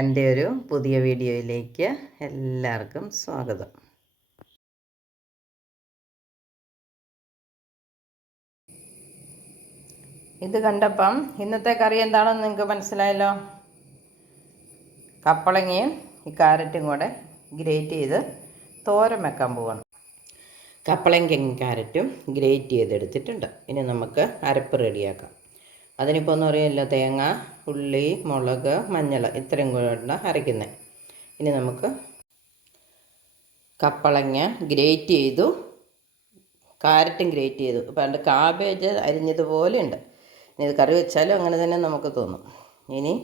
എന്റെ ഒരു പുതിയ വീഡിയോയിലേക്ക് എല്ലാവർക്കും സ്വാഗതം. ഇത് കണ്ടപ്പം ഇന്നത്തെ കറി എന്താണെന്ന് നിങ്ങൾക്ക് മനസ്സിലായല്ലോ? കപ്പളങ്ങയും ഈ കാരറ്റും കൂടെ ഗ്രേറ്റ് ചെയ്ത് തോരൻ വെക്കാൻ പോവാണ്. കപ്പളങ്ങയും കാരറ്റും ഗ്രേറ്റ് ചെയ്തെടുത്തിട്ടുണ്ട്. ഇനി നമുക്ക് അരപ്പ് റെഡിയാക്കാം. അതിനിപ്പോൾ ഒന്നും അറിയില്ല തേങ്ങ ഉള്ളി മുളക് മഞ്ഞൾ ഇത്രയും കൂടെ അരയ്ക്കുന്നത് ഇനി നമുക്ക് കപ്പളങ്ങ ഗ്രേറ്റ് ചെയ്തു കാരറ്റും ഗ്രേറ്റ് ചെയ്തു. പണ്ട് കാബേജ് അരിഞ്ഞതുപോലെ ഉണ്ട്. ഇനി ഇത് കറി വെച്ചാലും അങ്ങനെ തന്നെ നമുക്ക് തോന്നും. ഇനി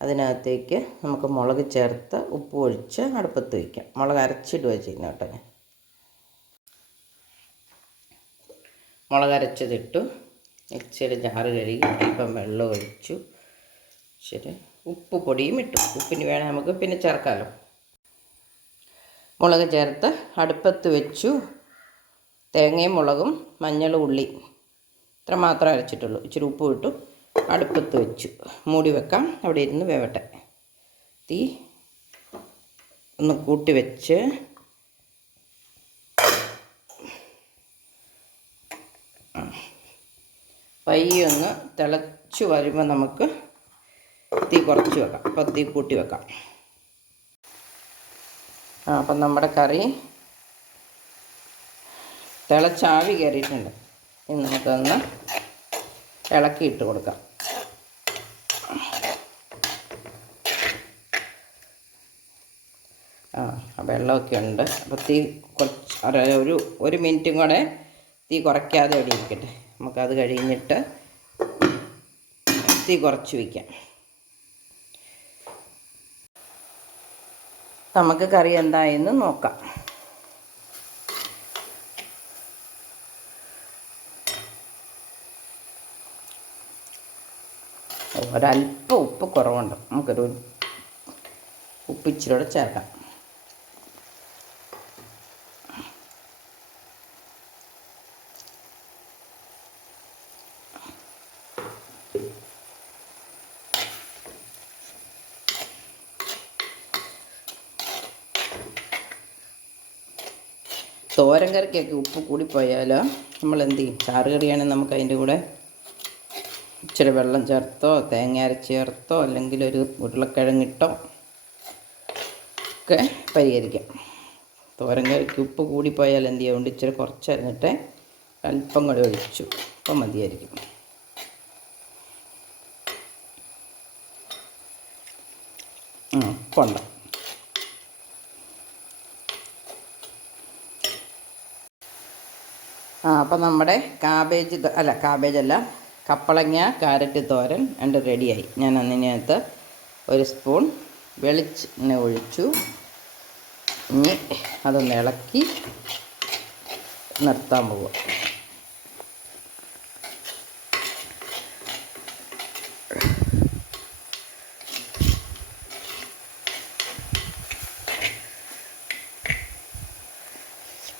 അതിനകത്തേക്ക് നമുക്ക് മുളക് ചേർത്ത് ഉപ്പ് ഒഴിച്ച് അടുപ്പത്ത് വയ്ക്കാം മുളക് അരച്ചിടുക ചെയ്യുന്ന കേട്ടോ ഞാൻ. മുളക് അരച്ചതിട്ടു. മിക്സിയുടെ ജാറ് കഴുകി അല്പം വെള്ളം ഒഴിച്ചു. ശരി ഉപ്പ് പൊടിയും ഇട്ടു. ഉപ്പിന് വേണം നമുക്ക് പിന്നെ ചേർക്കാമല്ലോ മുളക് ചേർത്ത് അടുപ്പത്ത് വെച്ചു. തേങ്ങയും മുളകും മഞ്ഞളും ഉള്ളി ഇത്ര മാത്രം അരച്ചിട്ടുള്ളൂ. ഇച്ചിരി ഉപ്പ് ഇട്ടു. അടുപ്പത്ത് വെച്ചു. മൂടി വെക്കാം. അവിടെ ഇരുന്ന് വേവട്ടെ. തീ ഒന്ന് കൂട്ടി വെച്ച് പയ്യെ ഒന്ന് തിളച്ച് വരുമ്പോൾ നമുക്ക് തീ കുറച്ച് വെക്കാം. അപ്പോൾ തീ കൂട്ടി വെക്കാം. ആ അപ്പം നമ്മുടെ കറി തിളച്ചാവി കയറിയിട്ടുണ്ട്. ഇനി നമുക്കൊന്ന് ഇളക്കി ഇട്ട് കൊടുക്കാം. ആ വെള്ളമൊക്കെ ഉണ്ട്. അപ്പോൾ തീ കുറച്ച് ഒരു ഒരു മിനിറ്റും കൂടെ തീ കുറയ്ക്കാതെ അവിടെ ഇരിക്കട്ടെ. നമുക്കത് കഴിഞ്ഞിട്ട് തീ കുറച്ച് വയ്ക്കാം. നമുക്ക് കറി എന്തായെന്ന് നോക്കാം. ഒരല്പം ഉപ്പ് കുറവുണ്ട്. നമുക്കൊരു ഉപ്പ് ചേർക്കാം. തോരൻ കറിക്കൊക്കെ ഉപ്പ് കൂടിപ്പോയാൽ നമ്മൾ എന്ത് ചെയ്യും? ചാറ് കറിയാണെങ്കിൽ നമുക്ക് അതിന്റെ കൂടെ ഇച്ചിരി വെള്ളം ചേർത്തോ തേങ്ങ അരച്ച് ചേർത്തോ അല്ലെങ്കിൽ ഒരു ഉരുളക്കിഴങ്ങിട്ടോ ഒക്കെ പരിഹരിക്കാം. തോരൻ കറിക്ക് ഉപ്പ് കൂടിപ്പോയാൽ എന്ത് ചെയ്യുന്നുണ്ട് ഇച്ചിരി കുറച്ചരിഞ്ഞിട്ട് അല്പം കൂടെ ഒഴിച്ചു. അപ്പം മതിയായിരിക്കും. ആ കൊണ്ട അപ്പം നമ്മുടെ കാബേജ് അല്ല കാബേജ് അല്ല കപ്പളങ്ങ കാരറ്റ് തോരൻ രണ്ട് റെഡിയായി. ഞാൻ അതിനകത്ത് ഒരു സ്പൂൺ വെളിച്ചെണ്ണ ഒഴിച്ചു. ഇനി അതൊന്ന് ഇളക്കി നിർത്താൻ പോവുക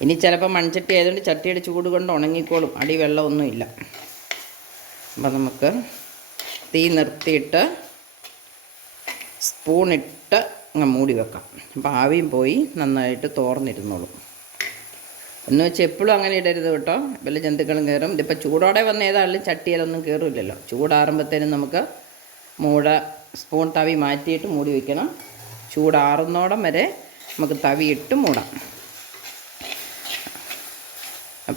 ഇനി ചിലപ്പോൾ മൺചട്ടി ആയതുകൊണ്ട് ചട്ടിയുടെ ചൂട് കൊണ്ട് ഉണങ്ങിക്കോളും. അടി വെള്ളമൊന്നുമില്ല. അപ്പം നമുക്ക് തീ നിർത്തിയിട്ട് സ്പൂണിട്ട് അങ്ങ് മൂടി വെക്കാം. അപ്പോൾ ആവിയും പോയി നന്നായിട്ട് തോർന്നിരുന്നോളും. എന്ന് വെച്ചാൽ എപ്പോഴും അങ്ങനെ ഇടരുത് കേട്ടോ. വല്ല ജന്തുക്കളും കയറും. ഇതിപ്പോൾ ചൂടോടെ വന്ന ഏതായാലും ചട്ടിയിലൊന്നും കയറില്ലല്ലോ. ചൂടാറുമ്പോഴത്തേനും നമുക്ക് മൂട സ്പൂൺ തവി മാറ്റിയിട്ട് മൂടി വയ്ക്കണം ചൂടാറുന്നോടം വരെ നമുക്ക് തവിയിട്ട് മൂടാം.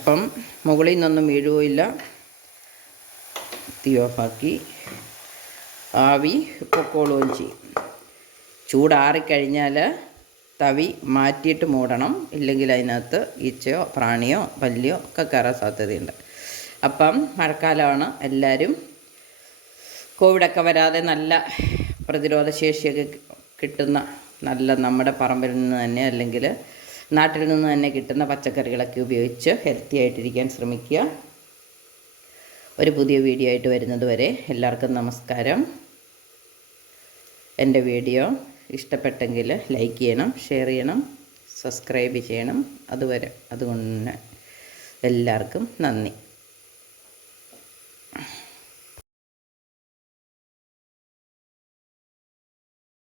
അപ്പം മുകളിൽ നിന്നൊന്നും വീഴുകയില്ല. തീ ഓഫാക്കി. ആവി പൊക്കോളുകയും ചെയ്യും. ചൂടാറിക്കഴിഞ്ഞാൽ തവി മാറ്റിയിട്ട് മൂടണം. ഇല്ലെങ്കിൽ അതിനകത്ത് ഈച്ചയോ പ്രാണിയോ പല്ലിയോ ഒക്കെ കയറാൻ സാധ്യതയുണ്ട്. അപ്പം മഴക്കാലമാണ്. എല്ലാവരും കോവിഡൊക്കെ വരാതെ നല്ല പ്രതിരോധശേഷിയൊക്കെ കിട്ടുന്ന നല്ല നമ്മുടെ പറമ്പിൽ നിന്ന് തന്നെ അല്ലെങ്കിൽ നാട്ടിൽ നിന്ന് തന്നെ കിട്ടുന്ന പച്ചക്കറികളൊക്കെ ഉപയോഗിച്ച് ഹെൽത്തി ആയിട്ടിരിക്കാൻ ശ്രമിക്കുക. ഒരു പുതിയ വീഡിയോ ആയിട്ട് വരുന്നത് വരെ എല്ലാവർക്കും നമസ്കാരം. എന്റെ വീഡിയോ ഇഷ്ടപ്പെട്ടെങ്കിൽ ലൈക്ക് ചെയ്യണം ഷെയർ ചെയ്യണം സബ്സ്ക്രൈബ് ചെയ്യണം. അതുവരെ അതുകൊണ്ട് എല്ലാവർക്കും നന്ദി.